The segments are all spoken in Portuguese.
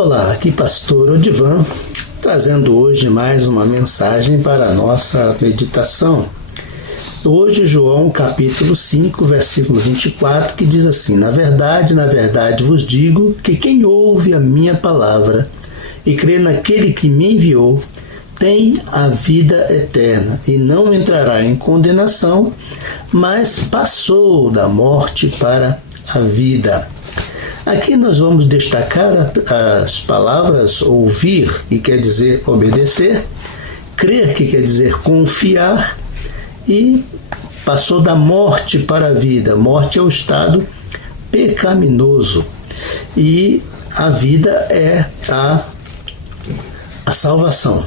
Olá, aqui Pastor Odivan, trazendo hoje mais uma mensagem para a nossa meditação. Hoje João capítulo 5, versículo 24, que diz assim: na verdade vos digo que quem ouve a minha palavra e crê naquele que me enviou, tem a vida eterna e não entrará em condenação, mas passou da morte para a vida. Aqui nós vamos destacar as palavras ouvir, que quer dizer obedecer, crer, que quer dizer confiar, e passou da morte para a vida. Morte é o estado pecaminoso e a vida é a salvação.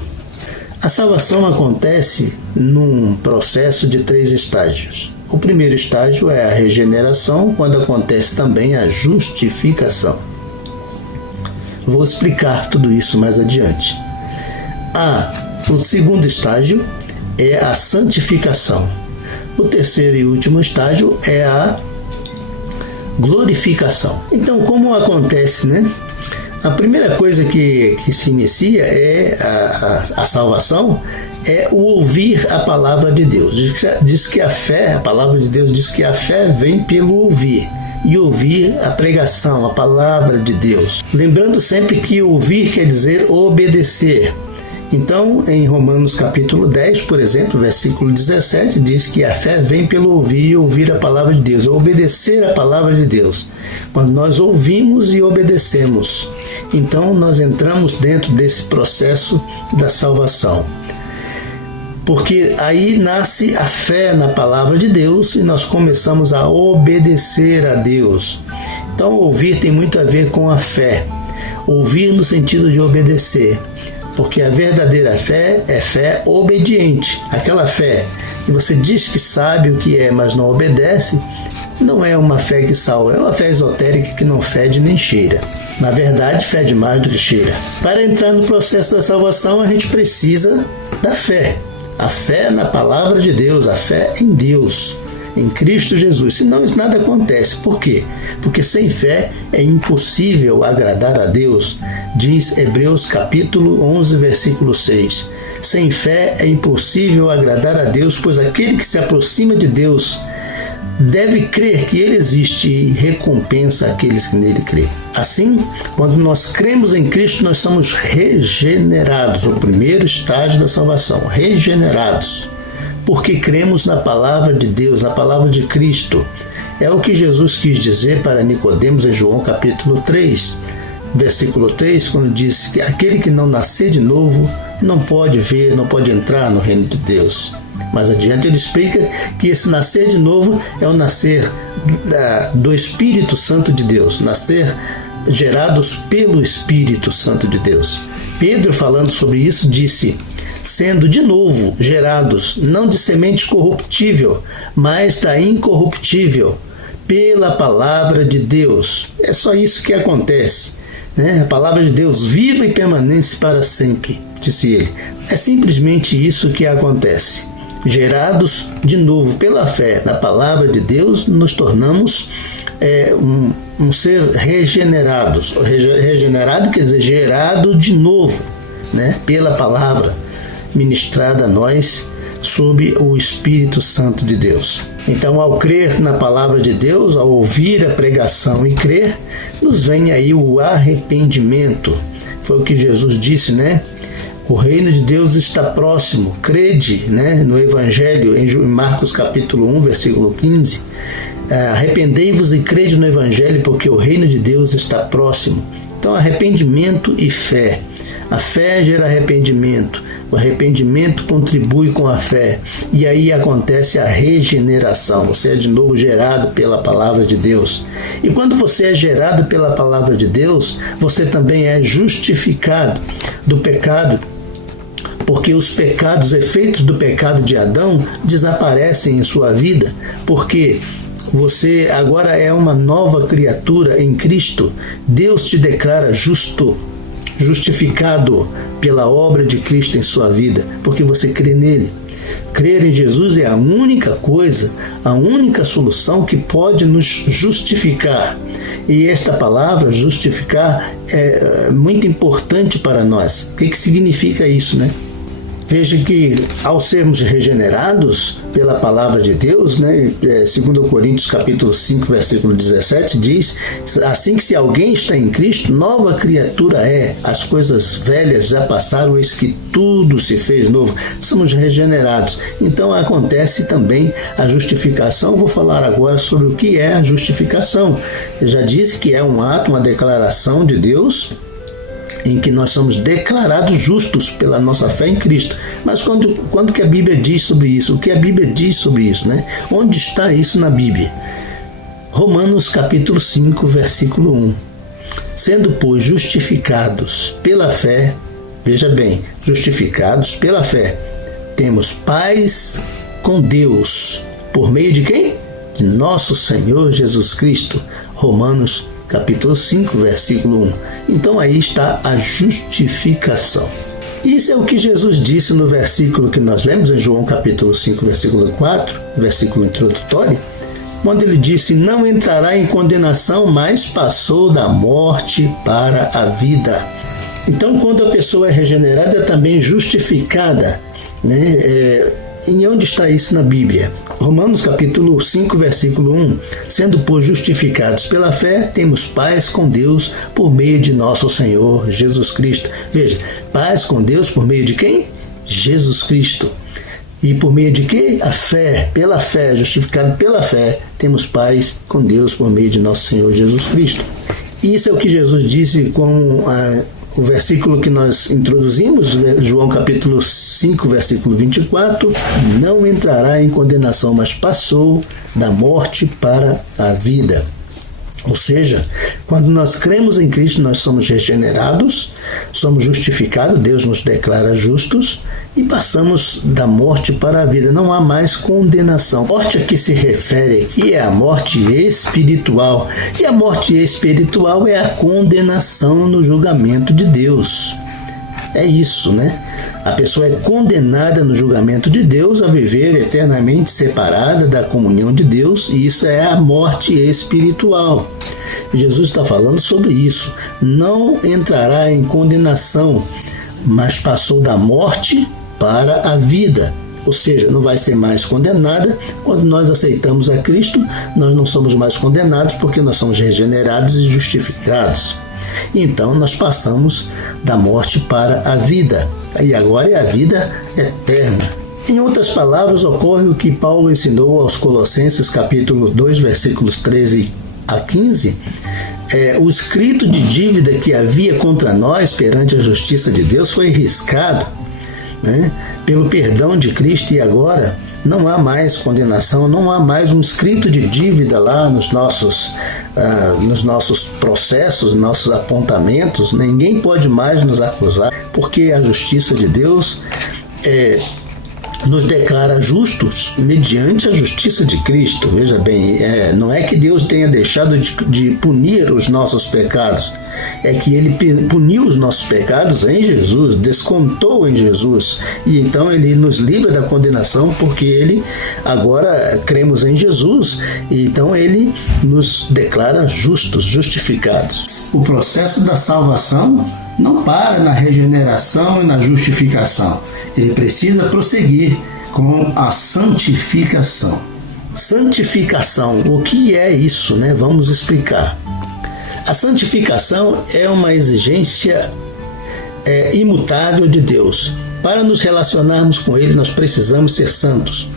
A salvação acontece num processo de 3 estágios. O primeiro estágio é a regeneração, quando acontece também a justificação. Vou explicar tudo isso mais adiante. O segundo estágio é a santificação. O terceiro e último estágio é a glorificação. Então, como acontece, né? A primeira coisa que se inicia é a salvação, é o ouvir a palavra de Deus. Diz que a fé, a palavra de Deus diz que a fé vem pelo ouvir, e ouvir a pregação, a palavra de Deus. Lembrando sempre que ouvir quer dizer obedecer. Então, em Romanos capítulo 10, por exemplo, versículo 17, diz que a fé vem pelo ouvir e ouvir a palavra de Deus, obedecer a palavra de Deus. Quando nós ouvimos e obedecemos, então nós entramos dentro desse processo da salvação. Porque aí nasce a fé na palavra de Deus e nós começamos a obedecer a Deus. Então, ouvir tem muito a ver com a fé. Ouvir no sentido de obedecer. Porque a verdadeira fé é fé obediente. Aquela fé que você diz que sabe o que é, mas não obedece, não é uma fé que salva. É uma fé esotérica que não fede nem cheira. Na verdade, fede mais do que cheira. Para entrar no processo da salvação, a gente precisa da fé. A fé na palavra de Deus, a fé em Deus, em Cristo Jesus. Senão isso nada acontece. Por quê? Porque sem fé é impossível agradar a Deus. Diz Hebreus capítulo 11, versículo 6. Sem fé é impossível agradar a Deus, pois aquele que se aproxima de Deus deve crer que Ele existe e recompensa aqueles que nele crêem. Assim, quando nós cremos em Cristo, nós somos regenerados. O primeiro estágio da salvação, regenerados. Porque cremos na palavra de Deus, na palavra de Cristo. É o que Jesus quis dizer para Nicodemos em João capítulo 3, versículo 3, quando diz que aquele que não nascer de novo não pode ver, não pode entrar no reino de Deus. Mais adiante ele explica que esse nascer de novo é o nascer do Espírito Santo de Deus, nascer gerados pelo Espírito Santo de Deus. Pedro, falando sobre isso, disse: sendo de novo gerados, não de semente corruptível, mas da incorruptível, pela palavra de Deus. É só isso que acontece, né? A palavra de Deus viva e permanece para sempre, disse ele. É simplesmente isso que acontece. Gerados de novo pela fé na palavra de Deus, nos tornamos um ser regenerados. Regenerado quer dizer gerado de novo, né? Pela palavra ministrada a nós sob o Espírito Santo de Deus. Então, ao crer na palavra de Deus, ao ouvir a pregação e crer, nos vem aí o arrependimento. Foi o que Jesus disse, né? O reino de Deus está próximo. Crede, né? No Evangelho, em Marcos capítulo 1, versículo 15. Arrependei-vos e crede no Evangelho, porque o reino de Deus está próximo. Então, arrependimento e fé. A fé gera arrependimento. O arrependimento contribui com a fé. E aí acontece a regeneração. Você é de novo gerado pela palavra de Deus. E quando você é gerado pela palavra de Deus, você também é justificado do pecado. Porque os pecados, efeitos do pecado de Adão, desaparecem em sua vida. Porque você agora é uma nova criatura em Cristo. Deus te declara justo, justificado pela obra de Cristo em sua vida, porque você crê nele. Crer em Jesus é a única coisa, a única solução que pode nos justificar. E esta palavra, justificar, é muito importante para nós. O que significa isso, né? Veja que ao sermos regenerados pela palavra de Deus, né, 2 Coríntios capítulo 5, versículo 17, diz assim que se alguém está em Cristo, nova criatura é. As coisas velhas já passaram, eis que tudo se fez novo. Somos regenerados. Então acontece também a justificação. Vou falar agora sobre o que é a justificação. Eu já disse que é um ato, uma declaração de Deus em que nós somos declarados justos pela nossa fé em Cristo. Mas quando que a Bíblia diz sobre isso? O que a Bíblia diz sobre isso, né? Onde está isso na Bíblia? Romanos capítulo 5, versículo 1. Sendo, pois, justificados pela fé, veja bem, justificados pela fé, temos paz com Deus. Por meio de quem? De nosso Senhor Jesus Cristo. Romanos capítulo 5, versículo 1. Então aí está a justificação. Isso é o que Jesus disse no versículo que nós lemos em João capítulo 5, versículo 4, versículo introdutório, quando ele disse: não entrará em condenação, mas passou da morte para a vida. Então, quando a pessoa é regenerada, é também justificada, né? E onde está isso na Bíblia? Romanos capítulo 5, versículo 1. Sendo, pois, justificados pela fé, temos paz com Deus por meio de nosso Senhor Jesus Cristo. Veja, paz com Deus por meio de quem? Jesus Cristo. E por meio de quê? A fé. Pela fé, justificado pela fé, temos paz com Deus por meio de nosso Senhor Jesus Cristo. Isso é o que Jesus disse com o versículo que nós introduzimos, João capítulo 5, versículo 24, não entrará em condenação, mas passou da morte para a vida. Ou seja, quando nós cremos em Cristo, nós somos regenerados, somos justificados, Deus nos declara justos e passamos da morte para a vida. Não há mais condenação. A morte a que se refere aqui é a morte espiritual. E a morte espiritual é a condenação no julgamento de Deus. É isso, né? A pessoa é condenada no julgamento de Deus a viver eternamente separada da comunhão de Deus, e isso é a morte espiritual. Jesus está falando sobre isso. Não entrará em condenação, mas passou da morte para a vida. Ou seja, não vai ser mais condenada. Quando nós aceitamos a Cristo, nós não somos mais condenados porque nós somos regenerados e justificados. Então nós passamos da morte para a vida. E agora é a vida eterna. Em outras palavras, ocorre o que Paulo ensinou aos Colossenses, capítulo 2, versículos 13 a 15. O escrito de dívida que havia contra nós perante a justiça de Deus foi riscado, né, pelo perdão de Cristo, e agora não há mais condenação, não há mais um escrito de dívida lá nos nossos processos, nossos apontamentos. Ninguém pode mais nos acusar, porque a justiça de Deus nos declara justos mediante a justiça de Cristo. Veja bem, não é que Deus tenha deixado de punir os nossos pecados, é que Ele puniu os nossos pecados em Jesus, descontou em Jesus, e então Ele nos livra da condenação, porque Ele, agora cremos em Jesus, e então Ele nos declara justos, justificados. O processo da salvação não para na regeneração e na justificação. Ele precisa prosseguir com a santificação. Santificação, o que é isso, né? Vamos explicar. A santificação é uma exigência imutável de Deus. Para nos relacionarmos com Ele, nós precisamos ser santos.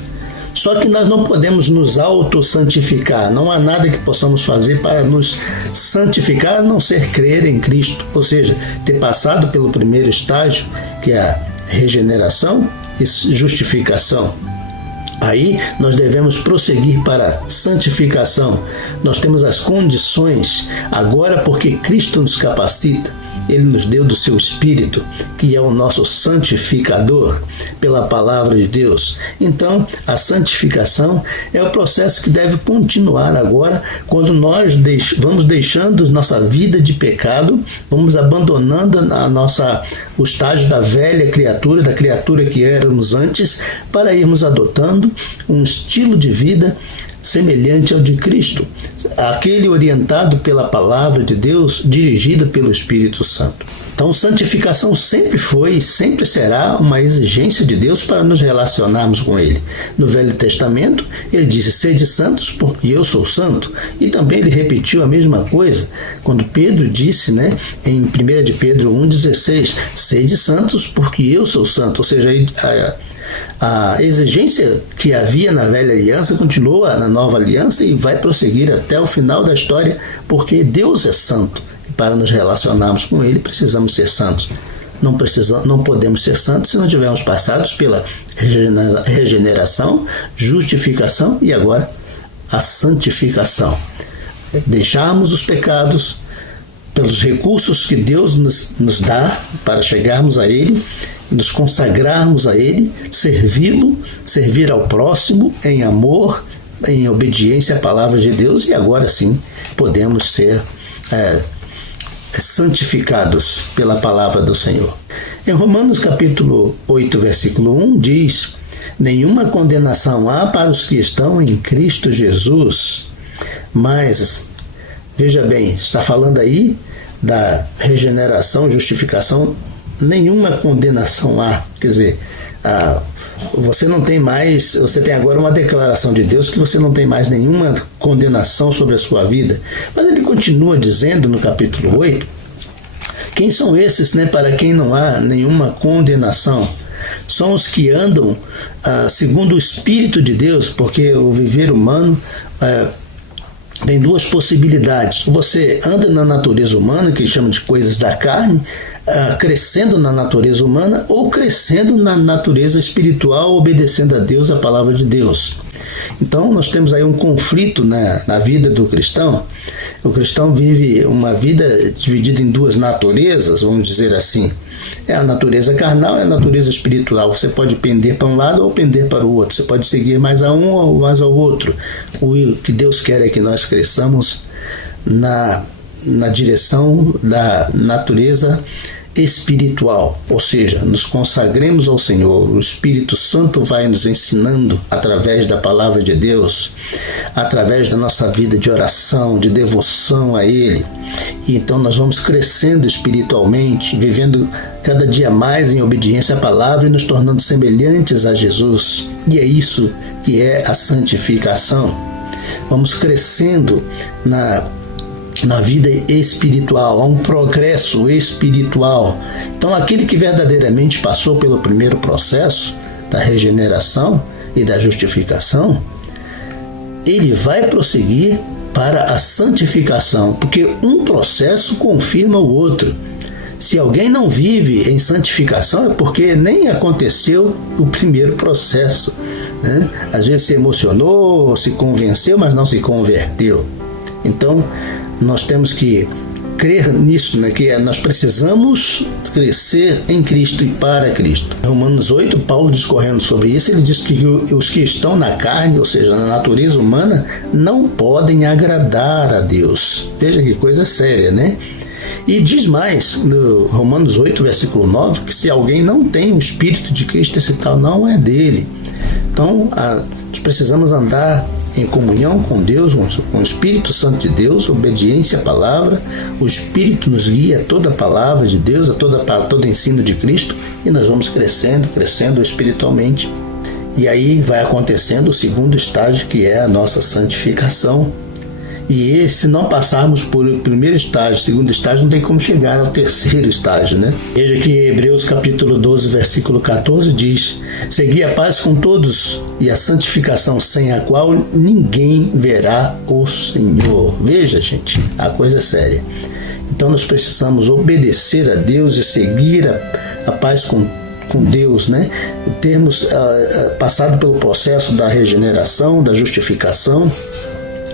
Só que nós não podemos nos auto-santificar. Não há nada que possamos fazer para nos santificar, a não ser crer em Cristo. Ou seja, ter passado pelo primeiro estágio, que é a regeneração e justificação. Aí nós devemos prosseguir para a santificação. Nós temos as condições agora, porque Cristo nos capacita. Ele nos deu do seu Espírito, que é o nosso santificador, pela palavra de Deus. Então, a santificação é o processo que deve continuar agora, quando nós vamos deixando nossa vida de pecado, vamos abandonando o estágio da velha criatura, da criatura que éramos antes, para irmos adotando um estilo de vida semelhante ao de Cristo, aquele orientado pela palavra de Deus, dirigida pelo Espírito Santo. Então, santificação sempre foi e sempre será uma exigência de Deus para nos relacionarmos com Ele. No Velho Testamento, Ele disse: sede santos, porque eu sou santo. E também Ele repetiu a mesma coisa quando Pedro disse, em 1 de Pedro 1,16: sede santos, porque eu sou santo. Ou seja, a exigência que havia na velha aliança continua na nova aliança e vai prosseguir até o final da história, porque Deus é santo. Para nos relacionarmos com Ele, precisamos ser santos. Não podemos ser santos se não tivermos passados pela regeneração, justificação e agora a santificação. Deixarmos os pecados pelos recursos que Deus nos dá para chegarmos a Ele, nos consagrarmos a Ele, servi-lo, servir ao próximo em amor, em obediência à palavra de Deus, e agora sim podemos ser santificados pela palavra do Senhor. Em Romanos capítulo 8, versículo 1 diz: nenhuma condenação há para os que estão em Cristo Jesus. Mas, veja bem, está falando aí da regeneração, justificação, nenhuma condenação há. Quer dizer, você não tem mais, você tem agora uma declaração de Deus que você não tem mais nenhuma condenação sobre a sua vida. Mas ele continua dizendo no capítulo 8, quem são esses, para quem não há nenhuma condenação? São os que andam segundo o Espírito de Deus, porque o viver humano tem duas possibilidades. Você anda na natureza humana, que chama de coisas da carne, crescendo na natureza humana, ou crescendo na natureza espiritual, obedecendo a Deus, a palavra de Deus. Então nós temos aí um conflito na vida do cristão. O cristão vive uma vida dividida em duas naturezas, vamos dizer assim. É a natureza carnal e a natureza espiritual. Você pode pender para um lado ou pender para o outro. Você pode seguir mais a um ou mais ao outro. O que Deus quer é que nós cresçamos na direção da natureza espiritual, ou seja, nos consagremos ao Senhor. O Espírito Santo vai nos ensinando através da palavra de Deus, através da nossa vida de oração, de devoção a Ele. E então nós vamos crescendo espiritualmente, vivendo cada dia mais em obediência à palavra e nos tornando semelhantes a Jesus. E é isso que é a santificação. Vamos crescendo na vida espiritual, há um progresso espiritual. Então, aquele que verdadeiramente passou pelo primeiro processo da regeneração e da justificação, ele vai prosseguir para a santificação, porque um processo confirma o outro. Se alguém não vive em santificação é porque nem aconteceu o primeiro processo, Às vezes se emocionou, se convenceu, mas não se converteu. Então, nós temos que crer nisso, que nós precisamos crescer em Cristo e para Cristo. Em Romanos 8, Paulo discorrendo sobre isso, ele diz que os que estão na carne, ou seja, na natureza humana, não podem agradar a Deus. Veja que coisa séria, E diz mais, no Romanos 8, versículo 9, que se alguém não tem o Espírito de Cristo, esse tal não é dele. Então, nós precisamos andar em comunhão com Deus, com o Espírito Santo de Deus, obediência à palavra. O Espírito nos guia a toda a palavra de Deus, a todo ensino de Cristo, e nós vamos crescendo espiritualmente. E aí vai acontecendo o segundo estágio, que é a nossa santificação. E se não passarmos por o primeiro estágio, segundo estágio, não tem como chegar ao terceiro estágio, Veja que Hebreus capítulo 12, versículo 14 diz: segui a paz com todos e a santificação, sem a qual ninguém verá o Senhor. Veja, gente, a coisa é séria. Então nós precisamos obedecer a Deus e seguir a paz com Deus, Termos passado pelo processo da regeneração, da justificação,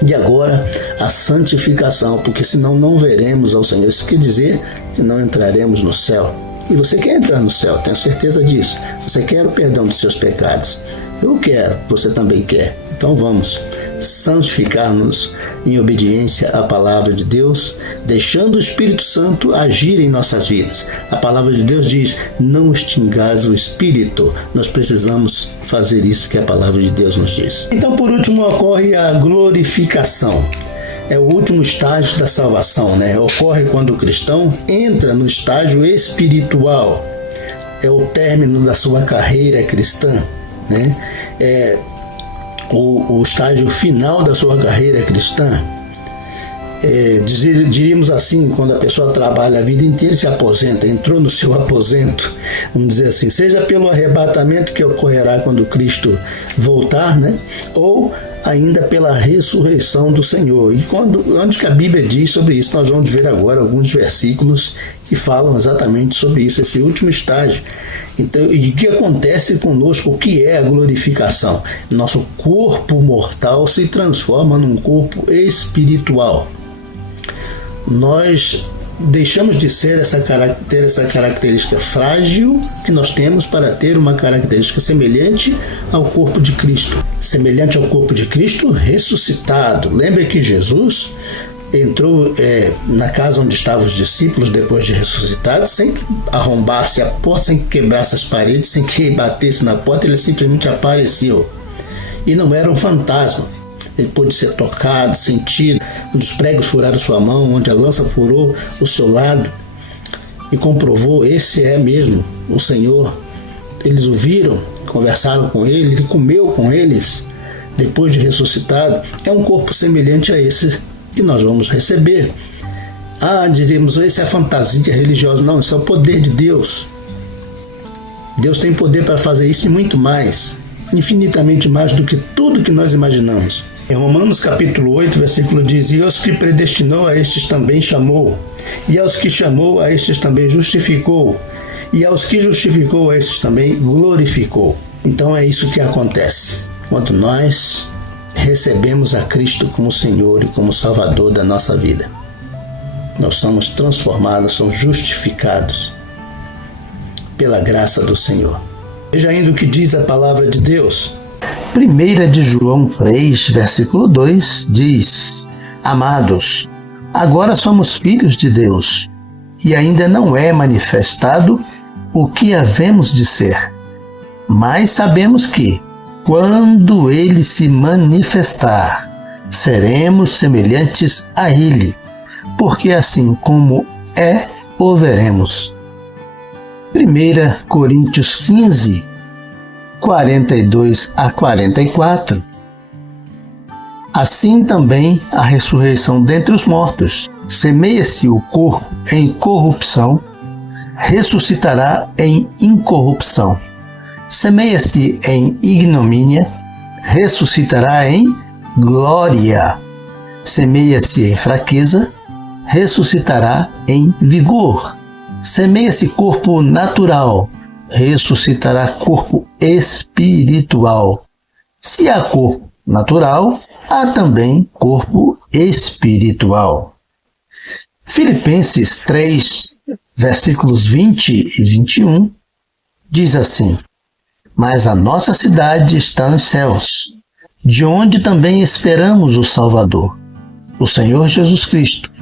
e agora a santificação, porque senão não veremos ao Senhor. Isso quer dizer que não entraremos no céu. E você quer entrar no céu, tenho certeza disso. Você quer o perdão dos seus pecados. Eu quero, você também quer. Então vamos santificar-nos em obediência à palavra de Deus, deixando o Espírito Santo agir em nossas vidas. A palavra de Deus diz: não extingais o Espírito. Nós precisamos fazer isso que a palavra de Deus nos diz. Então, por último, ocorre a glorificação. É o último estágio da salvação, né? Ocorre quando o cristão entra no estágio espiritual. É o término da sua carreira cristã, né? É o estágio final da sua carreira cristã. Diríamos assim, quando a pessoa trabalha a vida inteira e se aposenta, entrou no seu aposento, vamos dizer assim, seja pelo arrebatamento que ocorrerá quando Cristo voltar, né? Ou ainda pela ressurreição do Senhor. E onde que a Bíblia diz sobre isso? Nós vamos ver agora alguns versículos que falam exatamente sobre isso, esse último estágio. Então, e o que acontece conosco? O que é a glorificação? Nosso corpo mortal se transforma num corpo espiritual. Nós deixamos de ser ter essa característica frágil que nós temos para ter uma característica semelhante ao corpo de Cristo. Semelhante ao corpo de Cristo ressuscitado. Lembre que Jesus entrou na casa onde estavam os discípulos depois de ressuscitado, sem que arrombasse a porta, sem que quebrasse as paredes, sem que batesse na porta, ele simplesmente apareceu. E não era um fantasma. Ele pôde ser tocado, sentido, onde os pregos furaram sua mão, onde a lança furou o seu lado, e comprovou: esse é mesmo o Senhor. Eles o viram, conversaram com ele, ele comeu com eles depois de ressuscitado. É um corpo semelhante a esse que nós vamos receber. Diríamos, esse é a fantasia religiosa. Não, isso é o poder de Deus. Deus tem poder para fazer isso e muito mais, infinitamente mais do que tudo que nós imaginamos. Em Romanos capítulo 8, versículo diz: e aos que predestinou, a estes também chamou, e aos que chamou, a estes também justificou, e aos que justificou, a estes também glorificou. Então é isso que acontece quando nós recebemos a Cristo como Senhor e como Salvador da nossa vida. Nós somos transformados, somos justificados pela graça do Senhor. Veja ainda o que diz a palavra de Deus. 1 de João 3, versículo 2 diz: amados, agora somos filhos de Deus, e ainda não é manifestado o que havemos de ser. Mas sabemos que, quando Ele se manifestar, seremos semelhantes a Ele, porque assim como é, o veremos. 1 Coríntios 15, 42 a 44. Assim também a ressurreição dentre os mortos. Semeia-se o corpo em corrupção, ressuscitará em incorrupção. Semeia-se em ignomínia, ressuscitará em glória. Semeia-se em fraqueza, ressuscitará em vigor. Semeia-se corpo natural, ressuscitará corpo espiritual. Se há corpo natural, há também corpo espiritual. Filipenses 3, versículos 20 e 21, diz assim: mas a nossa cidade está nos céus, de onde também esperamos o Salvador, o Senhor Jesus Cristo,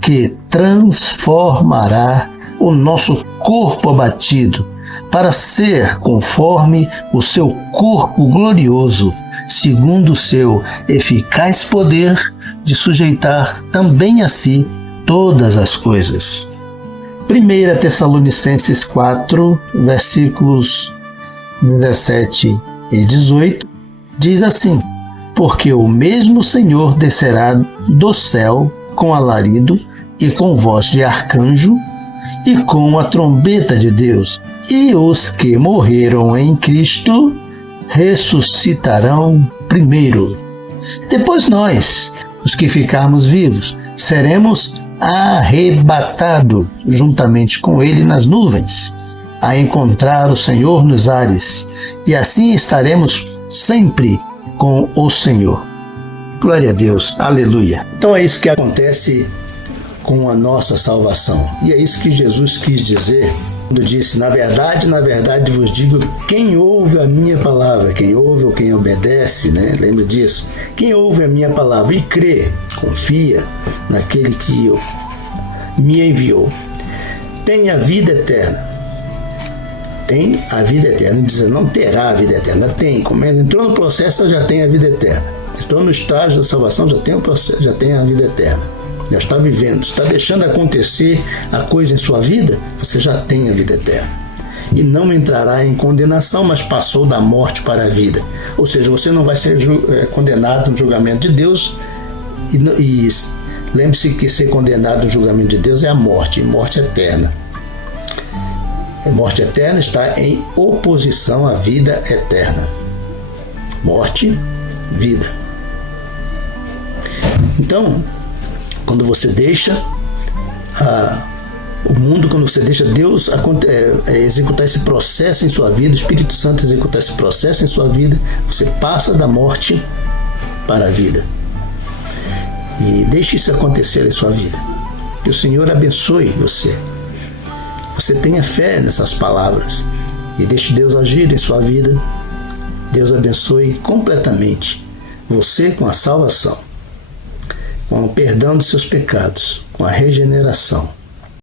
que transformará o nosso corpo abatido para ser conforme o seu corpo glorioso, segundo o seu eficaz poder de sujeitar também a si todas as coisas. 1 Tessalonicenses 4, versículos 17 e 18, diz assim: porque o mesmo Senhor descerá do céu com alarido e com voz de arcanjo e com a trombeta de Deus, e os que morreram em Cristo ressuscitarão primeiro. Depois nós, os que ficarmos vivos, seremos arrebatados juntamente com Ele nas nuvens, a encontrar o Senhor nos ares, e assim estaremos sempre com o Senhor. Glória a Deus, aleluia. Então é isso que acontece com a nossa salvação. E é isso que Jesus quis dizer quando disse: na verdade vos digo, quem ouve a minha palavra, quem ouve ou quem obedece, né? Lembra disso? Quem ouve a minha palavra e crê, confia naquele que me enviou, tem a vida eterna. Tem a vida eterna. Não diz, não terá a vida eterna. Tem. Como entrou no processo, já tem a vida eterna. Entrou no estágio da salvação, já tem o processo, já tem a vida eterna. Já está vivendo. Está deixando acontecer a coisa em sua vida, você já tem a vida eterna. E não entrará em condenação, mas passou da morte para a vida. Ou seja, você não vai ser condenado no julgamento de Deus. E lembre-se que ser condenado no julgamento de Deus é a morte, morte eterna. A morte eterna está em oposição à vida eterna. Morte, vida. Então, quando você deixa o mundo, quando você deixa Deus executar esse processo em sua vida, o Espírito Santo executar esse processo em sua vida, você passa da morte para a vida. E deixe isso acontecer em sua vida. Que o Senhor abençoe você. Você tenha fé nessas palavras e deixe Deus agir em sua vida. Deus abençoe completamente você com a salvação, com o perdão dos seus pecados, com a regeneração,